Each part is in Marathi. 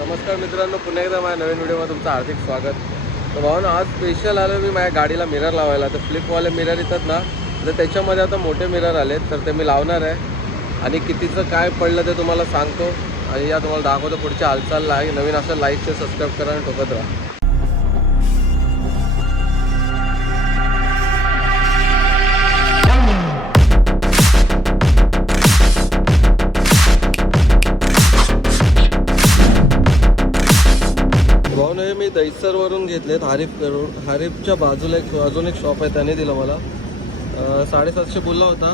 नमस्कार मित्रांनो, पुन्हा एकदा माझ्या नवीन व्हिडिओमध्ये तुमचं हार्दिक स्वागत. तर भाऊ आज स्पेशल आलो मी माझ्या गाडीला मिरर लावायला. तर फ्लिपवाले मिरर येतात ना, तर त्याच्यामध्ये आता मोठे मिरर आलेत, तर ते मी लावणार आहे आणि कितीचं काय पडलं ते तुम्हाला सांगतो आणि या तुम्हाला दाखवतो पुढची हालचाल. नवीन असं लाईक शेअर सबस्क्राईब करा आणि ठोकत राहा. हे मी दहीसरवरून घेतलेत. हरीफच्या बाजूला अजून एक शॉप आहे, त्याने दिलं मला 750 बोलला होता.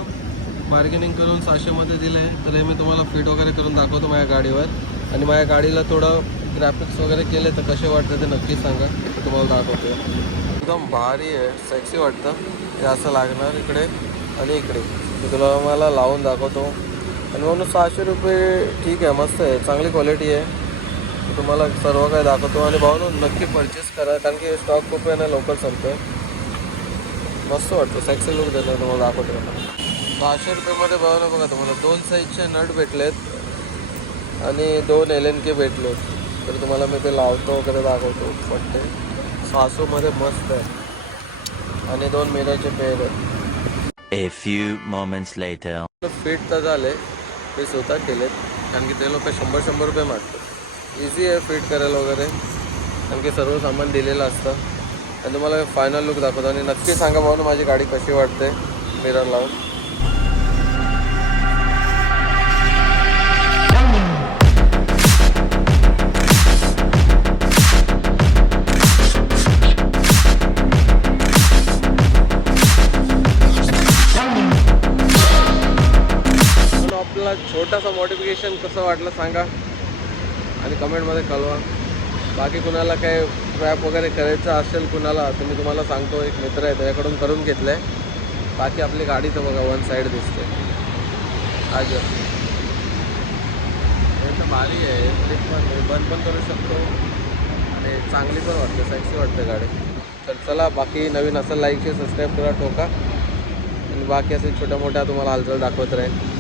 बार्गेनिंग करून 600मध्ये दिलं आहे. तर हे मी तुम्हाला फिट वगैरे करून दाखवतो माझ्या गाडीवर आणि माझ्या गाडीला थोडं ग्राफिक्स वगैरे केले तर कसे वाटतं ते नक्कीच सांगा. ते तुम्हाला दाखवतो. एकदम भारी आहे, सेक्सी वाटतं. हे असं लागणार इकडे आणि इकडे. मी तुला मला लावून दाखवतो आणि म्हणून 600 रुपये ठीक आहे, मस्त आहे, चांगली क्वालिटी आहे. तुम्हाला सर्व काय दाखवतो आणि भाऊ नक्की परचेस करा, कारण की स्टॉक खूप आहे ना, लवकर संपतो आहे. मस्त वाटतं, सेक्सी लुक देतो. तुम्हाला दाखवतो. 600 रुपयेमध्ये भाऊ बघा, तुम्हाला 2 साईजचे नट भेटलेत आणि 2 LNK भेटलेत. तर तुम्हाला मी ते लावतो वगैरे दाखवतो. पट्टे 600मध्ये मस्त आहे आणि 2 मिररचे पेअर आहेत. A few moments later. Fit तर झाले, ते स्वतः केलेत, कारण की ते लोक 100 रुपये मागतात. इझी आहे फिट करायला वगैरे, कारण की सर्व सामान दिलेलं असतं. आणि तुम्हाला फायनल लुक दाखवतो आणि नक्की सांगा भाऊ माझी गाडी कशी वाटते मिरर लावून. आपला छोटासा मॉडिफिकेशन कसं वाटलं सांगा आणि कमेंटमध्ये कळवा. बाकी कुणाला काय रॅप वगैरे करायचं असेल कुणाला, तर मी तुम्हाला सांगतो, एक मित्र आहे त्याच्याकडून करून घेतलं आहे. बाकी आपली गाडी तर बघा वन साईड दिसते. आज हे तर भारी आहे, फ्लिप पण बंद पण करू शकतो आणि चांगली पण वाटते, सेक्सी वाटते गाडी. तर चला, बाकी नवीन असं लाईक शेअर सबस्क्राईब करा, ठोका आणि बाकी असे छोट्या मोठ्या तुम्हाला हालचाल दाखवत राहील.